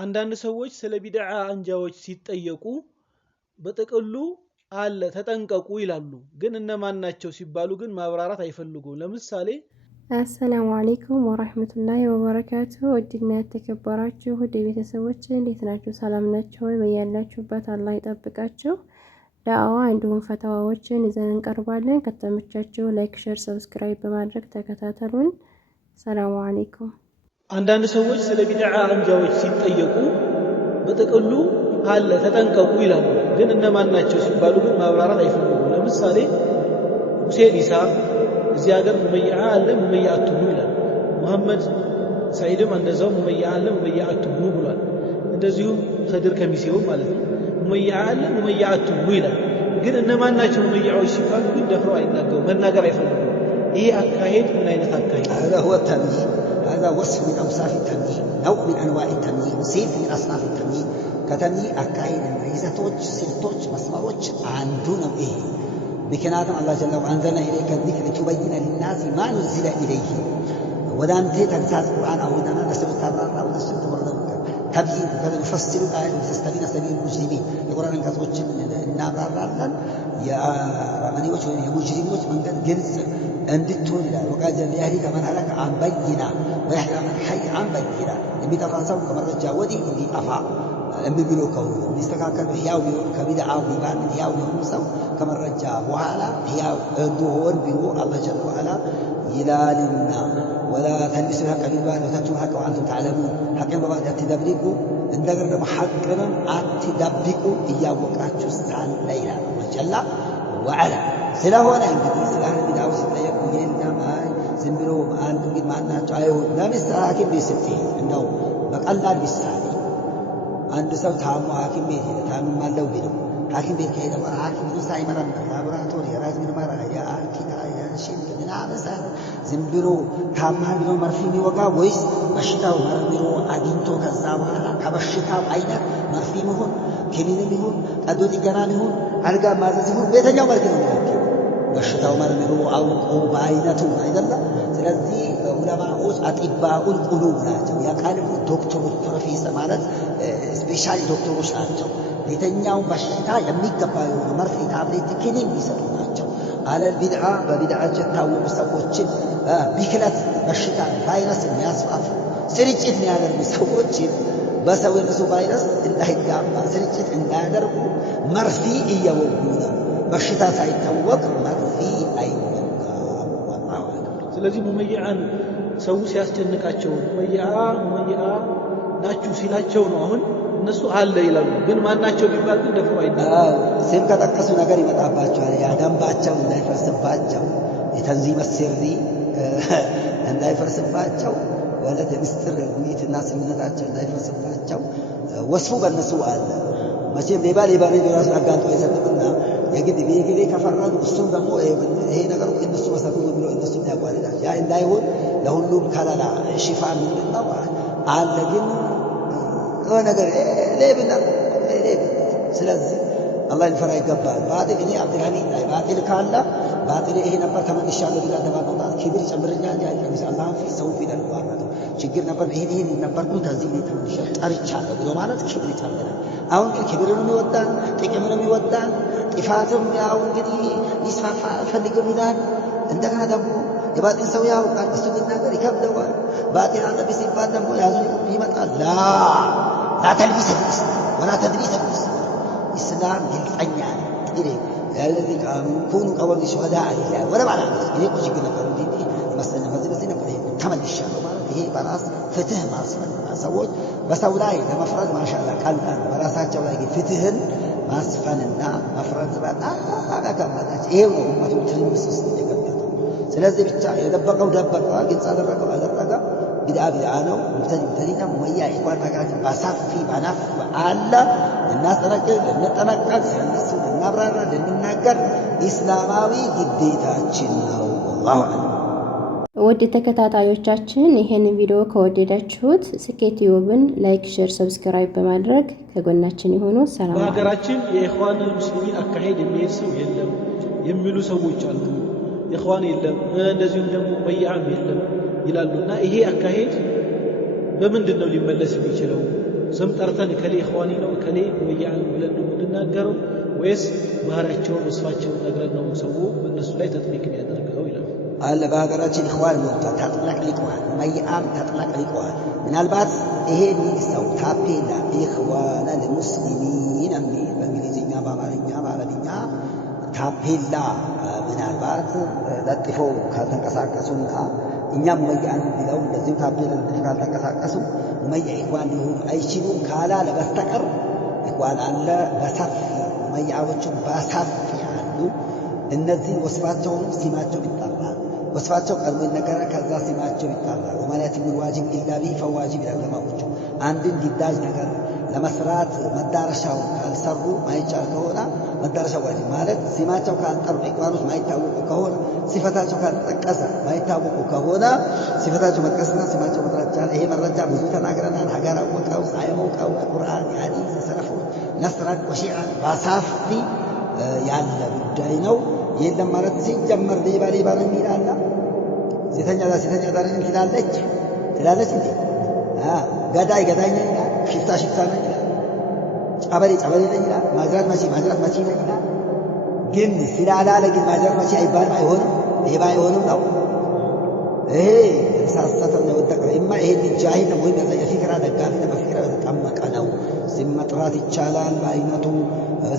አንዳንድ ሰዎች ስለ ቢድዓ አንጃዎች ሲጠየቁ በጥቅሉ አለ ተጠንቀቁ ይላሉ። ግን እነማን ናቸው ሲባሉ ግን ማብራራት አይፈልጉም። ለምሳሌ አሰላሙ አለይኩም ወራህመቱላሂ ወበረካቱ። ውድና የተከበራችሁ ውድ ቤተሰቦች እንዴት ናችሁ? ሰላም ናችሁ ወይ? በያላችሁበት አላህ ይጠብቃችሁ። ዳዕዋ እንዲሁም ፈተዋዎችን ይዘን እንቀርባለን። ከተመቻችሁ ላይክ፣ ሼር፣ ሰብስክራይብ በማድረግ ተከታተሉን። ሰላሙ አለይኩም። አንዳንድ ሰዎች ስለ ቢድዓ አንጃዎች ሲጠየቁ በጥቅሉ አለ ተጠንቀቁ ይላሉ። ግን እነማን ናቸው ሲባሉ ግን ማብራራት አይፈልጉም። ለምሳሌ ሁሴን ኢሳ እዚህ ሀገር ሙመይዓ አለ ሙመይዓ አትሁኑ ይላል። መሐመድ ሰዒድም እንደዛው ሙመይዓ አለ ሙመይዓ አትሁኑ ብሏል። እንደዚሁም ከድር ከሚሴው ማለት ነው ሙመይዓ አለ ሙመይዓ አትሁኑ ይላል። ግን እነማን ናቸው ሙመይዓዎች ሲባሉ ግን ደፍረው አይናገሩ መናገር አይፈልጉም። ይሄ አካሄድ ምን አይነት አካሄድ? هذا هو التمييز، هذا وصف من أوصاف التمييز، نوع من أنواع التمييز، صنف من أصناف التمييز. كتمييز أكايد الميزاتوج سلطوج مسمروج عندنا إيه بكناتم الله جل وعلا أنزلنا إليك الذكر لتبين للناس ما نزل إليه ودام تنساس القرآن أو دنا نسل التبرر أو نسل التبرر تبيين كذا نفسر الآية لتستبين سبيل المجرمين القرآن كتوج نابرارا يا رمني وجه المجرمين من قد جلس እንድትሆን ይላል። ወቃጀ ለያህሊከ መን ሀለከ አን በይና ወየሕያ መን ሐየ አን በይና የሚጠፋ ሰው ከመረጃ ወዲህ እንዲጠፋ የሚብሎ ከሆነ የሚስተካከል ሕያው ቢሆን ከቢድዓው ቢባል ሕያው ቢሆን ሰው ከመረጃ በኋላ ሕያው እንዲሆን ቢሉ አላህ ጀለ ወዐላ ይላልና ወላ ተልቢሱ ልሐቀ ቢልባጢል ወተክቱሙ ልሐቀ ወአንቱም ተዕለሙን ሐቅን በባጢል አትደብልቁ እንደገና ደግሞ ሐቅንም አትደብቁ እያወቃችሁ ሳለ ይላል አላህ ጀለ ወዐላ። ስለሆነ እንግዲህ ስለ አህል ቢድዓው ሲጠየቁ የለም ዝም ብሎ አንድ እንግዲህ ማናቸው አይሁን። ለምሳሌ ሐኪም ቤት ስትሄድ እንደው በቀላል ምሳሌ አንድ ሰው ታሞ ሐኪም ቤት ሄደ ታምማለሁ ቢለው ሐኪም ቤት ከሄደ በኋላ ሐኪም ብዙ ሳይመረምር ላቦራቶሪ የራስ ምርመራ የአኪታ የሽንት ምናምን ሳይሆን ዝም ብሎ ታማል ብሎ መርፌ የሚወጋ ወይስ በሽታው መርምሮ አግኝቶ ከዛ በኋላ ከበሽታው አይነት መርፌ ይሁን ክኒንም ይሁን ቀዶ ጥገናም ይሁን አልጋ ማዘዝ ይሁን በየትኛው መልክ ነው የሚያክል በሽታው መርምሮ አውቆ በአይነቱ አይደለም። ስለዚህ ዑለማዎች አጢባኡል ቁሉብ ናቸው። የቀልብ ዶክተሮች ፕሮፌሰር ማለት ስፔሻሊ ዶክተሮች ናቸው። የተኛው በሽታ የሚገባ የሆነ መርፌ ታብሌት ክኒን የሚሰጡ ናቸው። አለል ቢድዓ በቢድዓቸው የታወቁ ሰዎችን ቢክለት በሽታ ቫይረስ የሚያስፋፉ ስርጭት የሚያደርጉ ሰዎችን በሰው የነሱ ቫይረስ እንዳይጋባ ስርጭት እንዳያደርጉ መርፌ እየወጉ ነው። በሽታ ሳይታወቅ መርፌ አይወጋም። ስለዚህ ሙመይዓን ሰው ሲያስጨንቃቸው ሙመይዓ ናችሁ ሲላቸው ነው አሁን እነሱ አለ ይላሉ። ግን ማናቸው ቢባል ግን ደፍሮ አይደለም። ስም ከጠቀሱ ነገር ይመጣባቸዋል። ያደንባቸው እንዳይፈርስባቸው የተንዚመ ሲሪ እንዳይፈርስባቸው ወለት ምስጢር ጉይትና ስምነታቸው እንዳይፈርስባቸው ወስፉ በእነሱ አለ። መቼም ሌባ ነው የራሱን አጋልጦ የሰጡትና የግድ ቤግሌ ከፈረዱ እሱም ደግሞ ይሄ ነገሩ እነሱ መሰሩ ብሎ እነሱ ያጓልዳል። ያ እንዳይሆን ለሁሉም ከለላ ሽፋ ምንድነው አለ። ግን ነገር ሌብና ስለዚህ አላህ ሊፈራ ይገባል። ባጢል እኔ አብዱልሐሚድ ላይ ባጢል ካለ ባጢል ይሄ ነበር ተመልሻለሁ ቢላ ተባባው ክብር ጨምርኛል ያ ኢየሱስ አላህ ፊት ሰው ፊት አልቋረጠ ችግር ነበር ይሄ ነበርኩ ከዚህ ነው ተመልሻለሁ ጠርቻለሁ ብሎ ማለት ክብር ይጨምራል። አሁን ግን ክብርንም ይወዳል ጥቅምንም ይወዳል ጥፋትም ያው እንግዲህ ይስፋፋ ፈልገው ይላል። እንደገና ደግሞ የባጢል ሰው ያው እሱ ቢናገር ይከብደዋል። ባጢል አለ ቢባል ደግሞ ያዙ ይመጣል። ላ ተልቢስ ወላ ተድሪስ ኢስላም ግልጸኛ ጥሬ ያለዚህ ኩኑ ቀወም ሸሃዳ አለ ወላ ማለት ይሄ እኮ ችግር ነበር እንዴ መስለኝ በዚህ ነበር ተመልሻለሁ ማለት ይሄ በራስ ፍትህ ማስፈን ሰዎች በሰው ላይ ለመፍረድ ማሻአላ ቀላል በራሳቸው ላይ ፍትህን ማስፈንና መፍረድ በጣም አጋጋማች ይሄው ነው ኡመቱ ትንሽ ውስጥ የገባው። ስለዚህ ብቻ የደበቀው ደበቀ ግልጽ አደረገ ቢድዓ ነው። ሙብተዲዓ ሙመይዓ ኢኳን ማጋት ባሳፊ ባናፍ አለ እንጠነቀቅ ስለነሱ እናብራራ እንናገር ኢስላማዊ ግዴታችን ነው። አላሁ አክበር። ውድ ተከታታዮቻችን ይሄን ቪዲዮ ከወደዳችሁት ስኬት ዩብን ላይክ፣ ሼር፣ ሰብስክራይብ በማድረግ ከጎናችን ይሁኑ። ሰላም። በሀገራችን የኢኽዋን ሙስሊሚን አካሄድ የሚሄድ ሰው የለም የሚሉ ሰዎች አሉ። ኢኽዋን የለም እንደዚሁም ደግሞ ሙመይዓም የለም ይላሉና ይሄ አካሄድ በምንድን ነው ሊመለስ የሚችለው? ስም ጠርተን ከሌ ኢኽዋኒ ነው ከሌ ወያኔ ብለን ነው የምንናገረው ወይስ ባህሪያቸውን ወስፋቸውን ነግረን ነው ሰው በእነሱ ላይ ተጥቢቅ የሚያደርገው ይላል። አለ በሀገራችን ኢኽዋን ሞልቷል፣ ተጥለቅልቀዋል፣ መይአም ተጥለቅልቀዋል። ምናልባት ይሄን ሰው ታፔላ ኢኽዋነል ሙስሊሚን የሚል በእንግሊዝኛ በአማርኛ በአረብኛ ታፔላ ምናልባት ለጥፈው ካልተንቀሳቀሱና እኛም መይአን ቢለው እንደዚሁ ታፔላ ለጥፈው ካልተንቀሳቀሱ መይአ ኢኽዋን ሊሆኑ አይችሉም ካላለ በስተቀር ኢኽዋን አለ በሰፊ መይአዎቹን በሰፊ አሉ። እነዚህ ወስፋቸውን ሲማቸው ይጣራል። ወስፋቸው ቀድሞ ይነገራል፣ ከዛ ሲማቸው ይጣራል። ወማን ያቲሙል ዋጂብ ኢላ ቢሂ ፈዋጂብ ይላል ዑለማዎቹ። አንድን ግዳጅ ነገር ለመስራት መዳረሻው ካልሰሩ ማይቻል ከሆነ መዳረሻው ዋጂብ ማለት ሲማቸው ካልጠሩ ኢኽዋኖች ማይታወቁ ከሆነ ሲፈታቸው ካልተጠቀሰ ማይታወቁ ከሆነ ሲፈታቸው መጥቀስና ሲማቸው መጥራት ይቻላል። ይሄ መረጃ ብዙ ተናግረናል። ሀገር አወቀው ሳይሞቀው ቁርአን የሐዲስ የሰለፎች ነስራት ወሺዓ ባሳፊ ያለ ጉዳይ ነው። የለም ማለት ሲጀመር ሌባ ሌባ ነው የሚላላ ሴተኛ ዛሬ ትላለች እንዴ ገዳይ ነው ይላል፣ ሽፍታ ነው ይላል፣ ጨበሌ ነው ይላል፣ ማጅራት መቺ ነው ይላል። ግን ስላላለ ግን ማጅራት መቺ አይባልም፣ አይሆንም፣ ሌባ አይሆንም ነው። ይሄ የተሳሳተው ነው የወደቀው። እማ ይሄን ጃሂል ነው ወይ የፊክራ ደጋፊ ነው፣ በፊክራ የተጠመቀ ነው። ስም መጥራት ይቻላል፣ በአይነቱ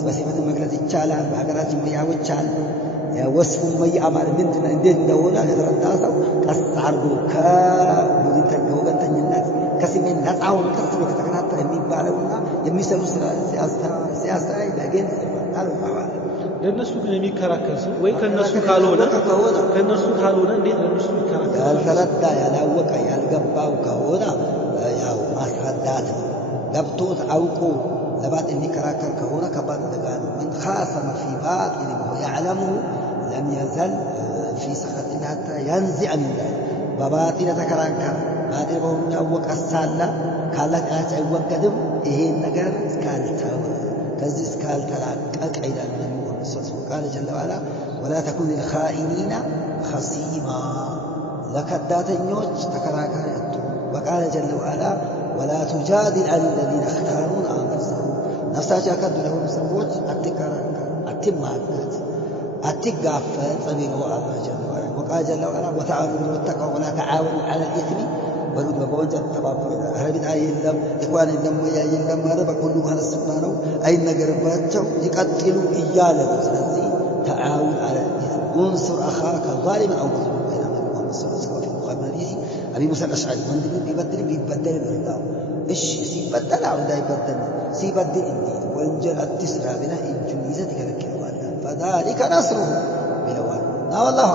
በሲፈት መግለጽ ይቻላል። በሀገራችን መያዎች አሉ። ወስፉን መይአ ማለት ምንድን ነው እንዴት እንደሆነ የተረዳ ሰው ቀስ አድርጎ ከወገንተኝነት ከስሜን ነፃ ሆኖ ቀስ ብሎ ከተከታተለ የሚባለውና የሚሰሩ ስራ ሲያስተያይ ለግን ይባላል። ለነሱ ግን የሚከራከር ሰው ወይ ከነሱ ካልሆነ እንዴት ለነሱ ይከራከራል? ያልተረዳ ያላወቀ ያልገባው ከሆነ ያው ማስረዳት ነው። ገብቶት አውቆ ለባጢል የሚከራከር ከሆነ ከባድ አደጋ ነው። ምን ኻሰመ ፊ ባጢል ወሁወ ያዕለሙሁ ለም የዘል ፊ ሰኸጢላህ ሐታ የንዚዐ ሚንሁ። በባጢል የተከራከረ ባጢል በሆኑ ያወቀ ሳለ ካላህ ቅጣት አይወገድም። ይሄን ነገር እስካልተወ ከዚህ እስካልተላቀቀ ይላል ነቢዩ መሐመድ ሰለላሁ ዐለይሂ ወሰለም። ቃለ ጀለ ወዐላ ወላ ተኩን ሊልኻኢኒና ኸሲማ፣ ለከዳተኞች ተከራካሪ አትሁን። ወቃለ ጀለ ወዐላ ወላ ቱጃዲል አን ለዚነ እኽታኑነ አንፉሰሁም፣ ነፍሳቸው ያከዱ ለሆኑ ሰዎች አትከራከር፣ አትማገት፣ አትጋፈጥ ብሎ አላህ ጀለ ወዐላ። ወቃለ ጀለ ወዐላ ወተዓወኑ ወተቀው ወላ ተዓወኑ ዐለል ኢስሚ ወልዑድዋን፣ በወንጀል ተባበሩ። ኧረ ቢድዓ የለም ኢኽዋን የለም ወያ የለም ማለት በሁሉ ማለት ሱና ነው አይነገርባቸው ይቀጥሉ እያለ ነው። ስለዚህ ተዓውን ዐለል ኢስሚ እንሱር አኻከ ዛሊመን አው መዝሉመን ይላል ነቢዩ መሐመድ ሰለላሁ ዐለይሂ ወሰለም። ቡኻሪ ሐዲስ አቢ ሙሳ አልአሽዓሪ ወንድም ቢበደል ነው። እሺ ሲበደል አሁን እንዳይበደል ሲበድል እንዴት ወንጀል አትስራ ብለህ እጁን ይዘህ ትከለክለዋለህ። ፈዛሊከ ነስሩሁ ብለዋል። ወላሁ